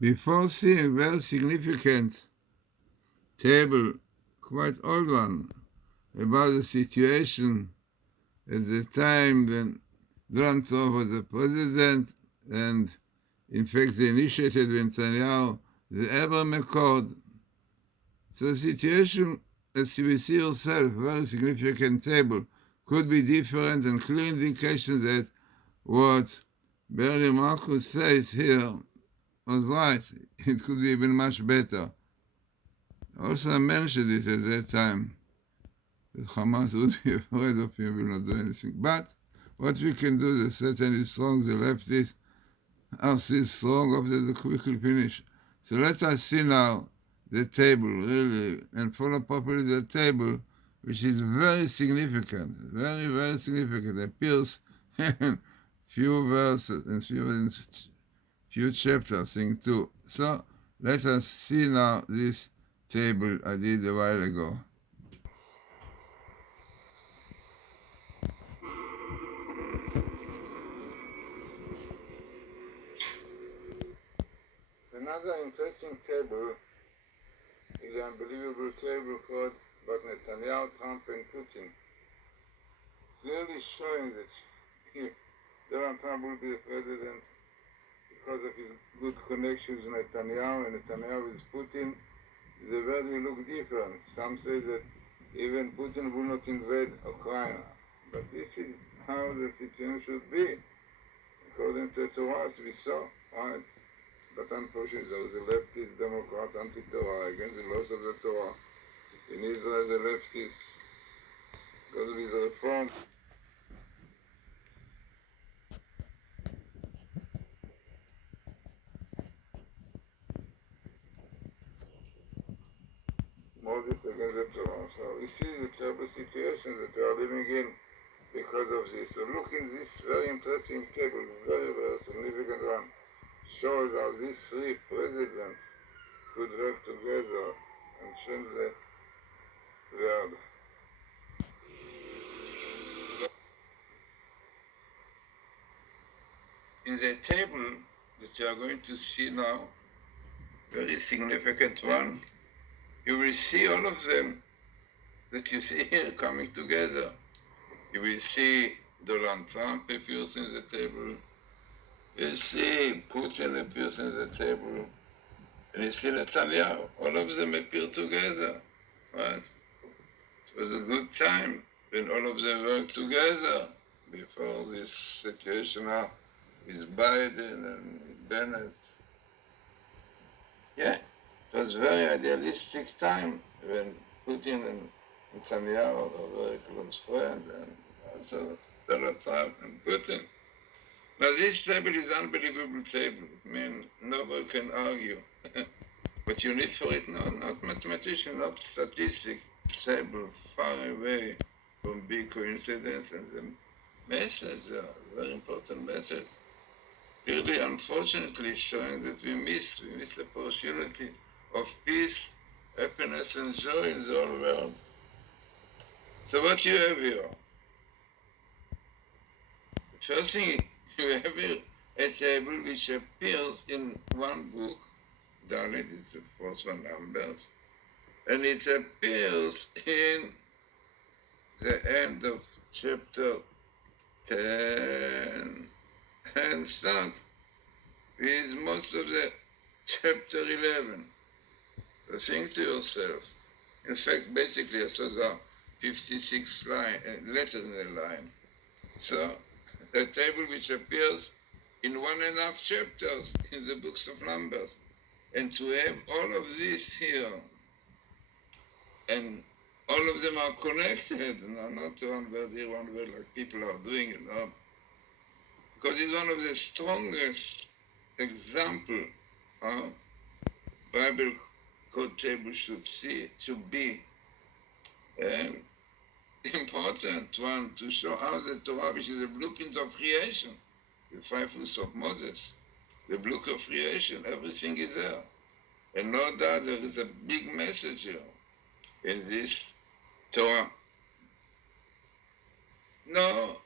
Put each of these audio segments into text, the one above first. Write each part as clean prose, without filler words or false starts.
Before seeing very significant table, quite old one, about the situation at the time when Trump was the president, and in fact they initiated with Netanyahu the Abraham Accord. So the situation, as you will see yourself, very significant table, could be different, and clear indication that what Bernie Marcus says here was right. It could be even much better. Also, I mentioned it at that time, that Hamas would be afraid of him, will not do anything. But what we can do, the Satan is strong, the leftists are still strong, after the quickly finish. So let us see now the table, really, and follow properly the table, which is very significant, very, very significant. It appears in few verses and few chapters, thing too. So let us see now this table I did a while ago. Another interesting table is the unbelievable table called about Netanyahu, Trump, and Putin, clearly showing that Donald Trump will be the president because of his good connections with Netanyahu, and Netanyahu with Putin. The world will look different. Some say that even Putin will not invade Ukraine. But this is how the situation should be, according to the Torah, as we saw, right? But unfortunately, there was a leftist Democrat anti-Torah against the laws of the Torah. In Israel, the leftists, because of his reform, more this against the Torah. So we see the terrible situation that we are living in because of this. So look in this very interesting table, very, very significant one, shows how these three presidents could work together and change the world. In the table that you are going to see now, very significant one, you will see all of them that you see here coming together. You will see Donald Trump appears in the table, you see Putin appears in the table, and you see Netanyahu. All of them appear together, right? It was a good time when all of them worked together before this situation now with Biden and Bennett. Yeah, it was a very idealistic time when Putin and Netanyahu were very close friends, and also Donald Trump and Putin. Now this table is an unbelievable table. I mean, nobody can argue. What you need for it, no, not mathematician, not statistics. Table far away from big coincidence, and the message, a very important message. Really, unfortunately, showing that we missed the opportunity of peace, happiness, and joy in the whole world. So what you have here? First thing, you have here a table which appears in one book, Dalit is the first one, Numbers, and it appears in the end of chapter 10, and start with most of the chapter 11. So think to yourself. In fact, basically, so there are 56 letters in the line. So the table which appears in 1.5 chapters in the books of Numbers. And to have all of this here, and all of them are connected, not one word here, one word like people are doing it, no. Because it's one of the strongest example how Bible code table should be an important one to show how the Torah, which is a blueprint of creation, the 5 books of Moses, the book of creation, everything is there. And no doubt there is a big message here in this Torah. No,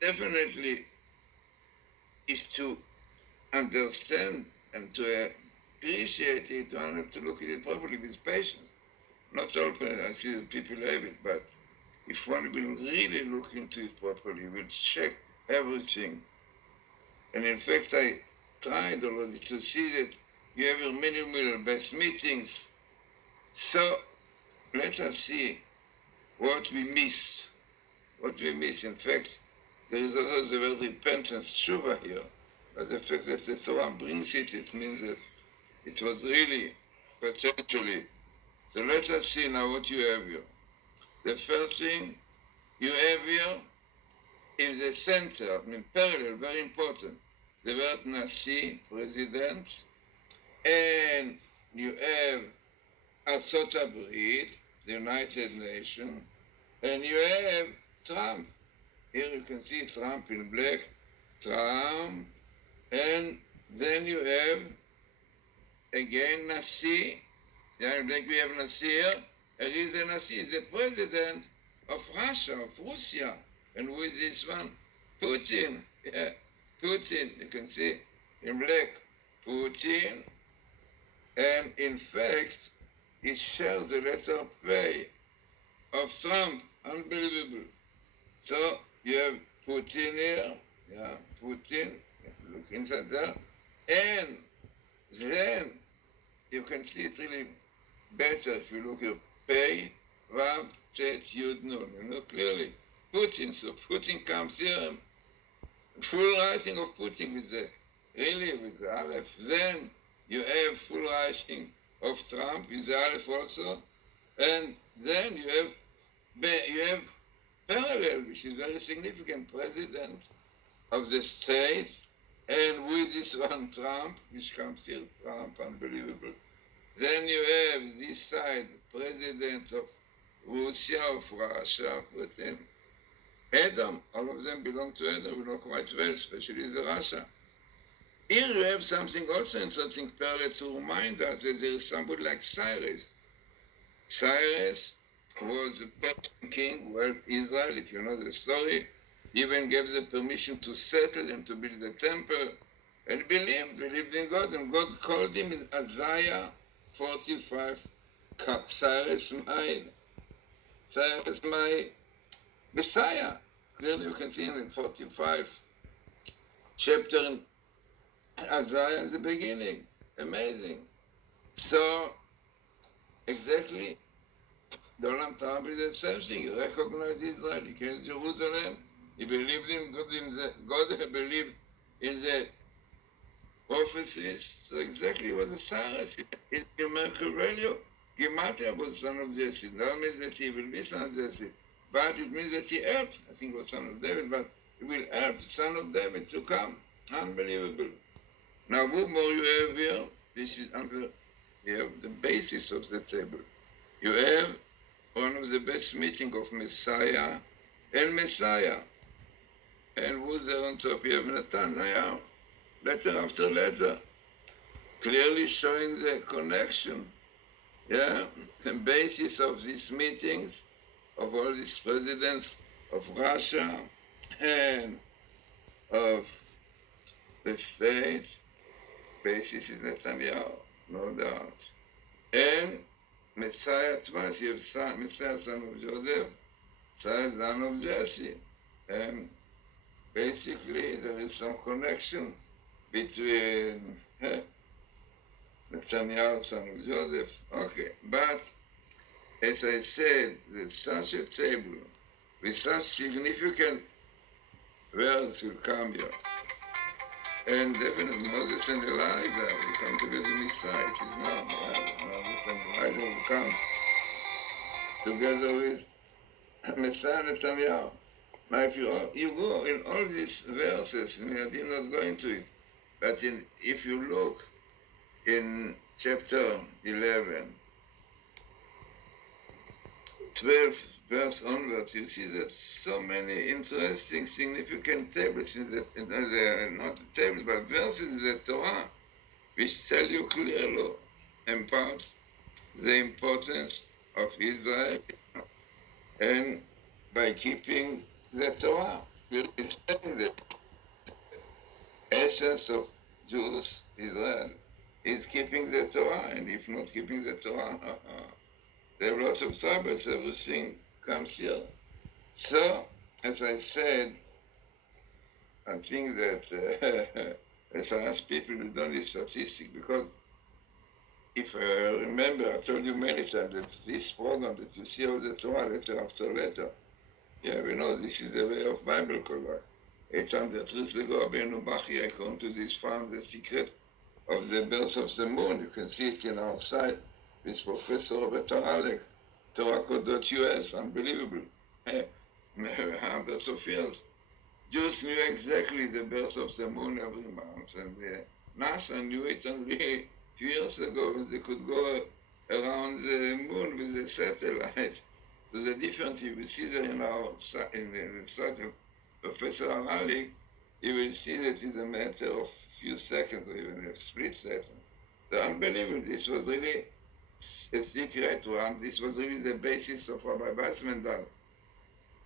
definitely is to understand and to appreciate it, one have to look at it properly with patience. Not all I see that people have it, but if one will really look into it properly, will check everything. And in fact, I tried already to see that you have your minimal best meetings. So let us see what we missed. What we missed. In fact, there is also the word repentance, tshuva here. But the fact that the Torah brings it, it means that it was really potentially. So let us see now what you have here. The first thing you have here is the center, I mean parallel, very important. The word Nasi, president, and you have Artzot Habrit, the United Nations, and you have Trump. Here you can see Trump in black, Trump, and then you have again Nasi. Yeah, in black we have Nasi here. Here is the Nasi, the president of Russia, of Russia. And who is this one? Putin. Yeah, Putin. You can see in black, Putin. And in fact, it shares the letter P of Trump. Unbelievable. So you have Putin here. Yeah, Putin. Look inside there. And then you can see it really better if you look at P, Vav, Tet, Yud, Nun. You know clearly. Putin. So Putin comes here. Full writing of Putin with the Aleph. Then you have full writing of Trump with the Aleph also. And then you have parallel, which is very significant, president of the state, and with this one Trump, which comes here, Trump, unbelievable. Then you have this side, president of Russia, Putin. Edom, all of them belong to Edom, we know quite well, especially the Russia. Here you have something also interesting, parallel, to remind us that there is somebody like Cyrus. Cyrus was a Persian king, well, Israel, if you know the story, even gave the permission to settle and to build the temple, and believed in God, and God called him in Isaiah 45, Cyrus my Messiah. Clearly you can see in 45 chapter in Isaiah in the beginning. Amazing. So, exactly, the Olam Torah is the same thing. He recognized Israel, he came to Jerusalem, he believed in God believed in the prophecies. So exactly it was a Cyrus. It's numerical value. Gematria was son of Jesse. That means that he will be son of Jesse. But it means that he helped. I think it was son of David, but he will help son of David to come. Unbelievable. Now, what more you have here? This is you have the basis of the table. You have one of the best meeting of Messiah and Messiah. And who's there on top? You have Netanyahu. Letter after letter. Clearly showing the connection. Yeah? The basis of these meetings, of all these presidents of Russia and of the state, basis is Netanyahu, no doubt. And Messiah twice, you have Messiah son of Joseph, Messiah son of Jesse. And basically there is some connection between Netanyahu son of Joseph. Okay, but as I said, there's such a table with such significant words will come here. And definitely Moses and Elijah will come together Messiah. It is now. Moses and Elijah will come together with Messiah Netanyahu. Now if you go in all these verses, and I did not go into it, but if you look in chapter 11, 12 verse onwards, you see that so many interesting, significant tables not tables, but verses in the Torah, which tell you clearly about the importance of Israel and by keeping the Torah. It's the essence of Jews Israel, is keeping the Torah, and if not keeping the Torah, they have lots of troubles, everything comes here. So, as I said, I think that as I ask people to do this statistic, because if I remember, I told you many times that this program that you see all the Torah letter after letter, yeah, we know this is the way of Bible Kolach. 800 years ago, Abenu Bachia, according to this, found the secret of the birth of the moon. You can see it in our site with Professor Robert Alec, Torah.us, unbelievable. Hundreds of years. Jews knew exactly the birth of the moon every month, and NASA knew it only a few years ago when they could go around the moon with a satellite. So the difference, if you see there in the site of Professor Alalik, you will see that it's a matter of few seconds or even a split second. So unbelievable. This was really a secret one. This was really the basis of Rabbi Weissman's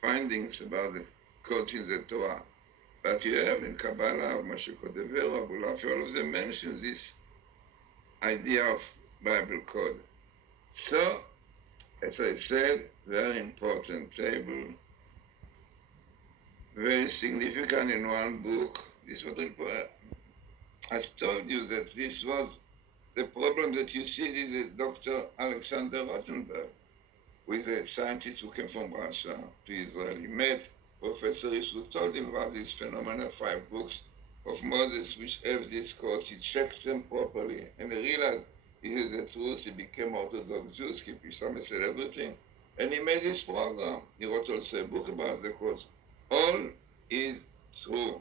findings about the codes in the Torah. But you have in Kabbalah, Moshe Kodever, Abulafi, all of them mention this idea of Bible code. So, as I said, very important table, very significant in one book. This was important. I told you that this was the problem that you see is Dr. Alexander Rothenberg, who is a scientist who came from Russia to Israel. He met Professor who told him about this phenomenon, 5 books of Moses which have this codes. He checked them properly, and he realized this is the truth. He became Orthodox Jews, he said everything, and he made this program. He wrote also a book about the codes. All is true.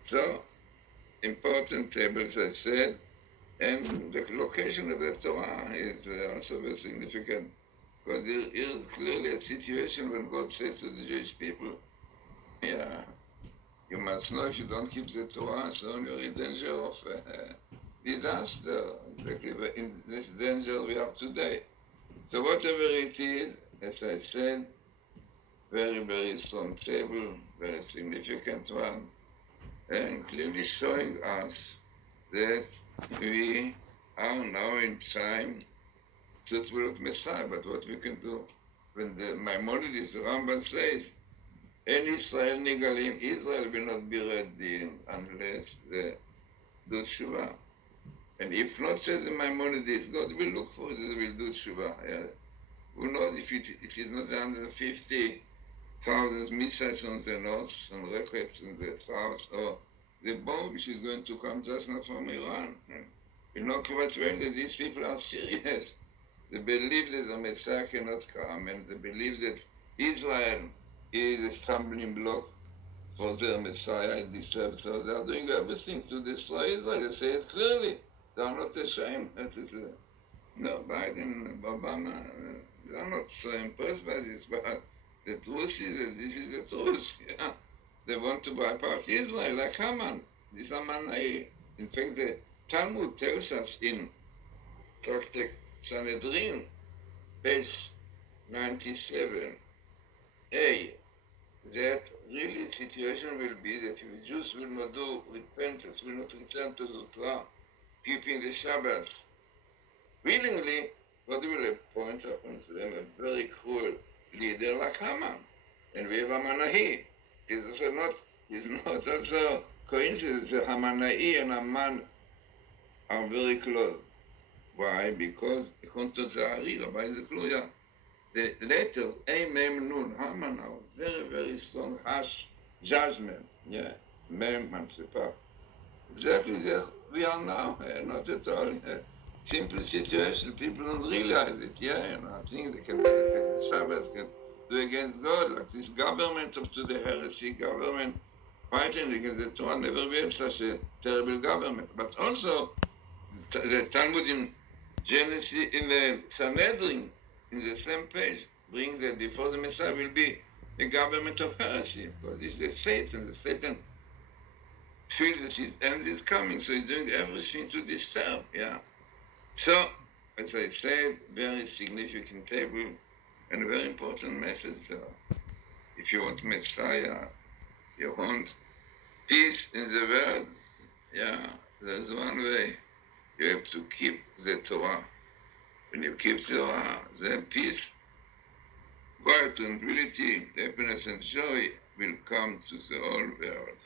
So, important tables, I said, and the location of the Torah is also very significant, because there is clearly a situation when God says to the Jewish people, yeah, you must know if you don't keep the Torah, so you're in danger of disaster, exactly in this danger we have today. So whatever it is, as I said, very, very strong table, very significant one, and clearly showing us that we are now in time suitable of Messiah, but what we can do. When the Maimonides, the Rambam says, in Israel Nigalim, Israel will not be ready unless they do Tshuva. And if not, says the Maimonides, God will look for it, they will do Tshuva. Yeah. Who knows if it is not 150,000 missiles on the north and rockets in the south, or the bomb which is going to come just now from Iran. And we know quite well that these people are serious. They believe that the Messiah cannot come, and they believe that Israel is a stumbling block for their Messiah. So they are doing everything to destroy Israel. They say it clearly. They are not ashamed. No, Biden, Obama, they are not so impressed by this, but the truth is that this is the truth. Yeah. They want to wipe out Israel like Haman. This Haman, in fact, the Talmud tells us in Tractate Sanhedrin, page 97a, that really the situation will be that if the Jews will not do repentance, will not return to the Torah, keeping the Shabbos willingly, God will appoint upon them a very cruel leader like Haman. And we have Hamanahi. It is not also coincidence that Hamanahi and Haman are very close. Why? Because according to the Ari, Rabbi Zekluya, the letters A, Mem, Nun, Haman are very, very strong harsh judgment. Yeah, Mem, Mansipah. Exactly there we are now, not at all. Simple situation, people don't realize it. Yeah, I think they can the Shabbos can do against God, like this government up to the heresy government fighting against the Torah. Never be such a terrible government. But also, the Talmud in Genesis, in the Sanhedrin, in the same page, brings that before the Messiah will be a government of heresy, because it's the Satan. The Satan feels that his end is coming, so he's doing everything to disturb, yeah. So, as I said, very significant table and a very important message. If you want Messiah, you want peace in the world, yeah, There's one way. You have to keep the Torah. When you keep Torah, then peace, quiet, tranquility, happiness, and joy will come to the whole world.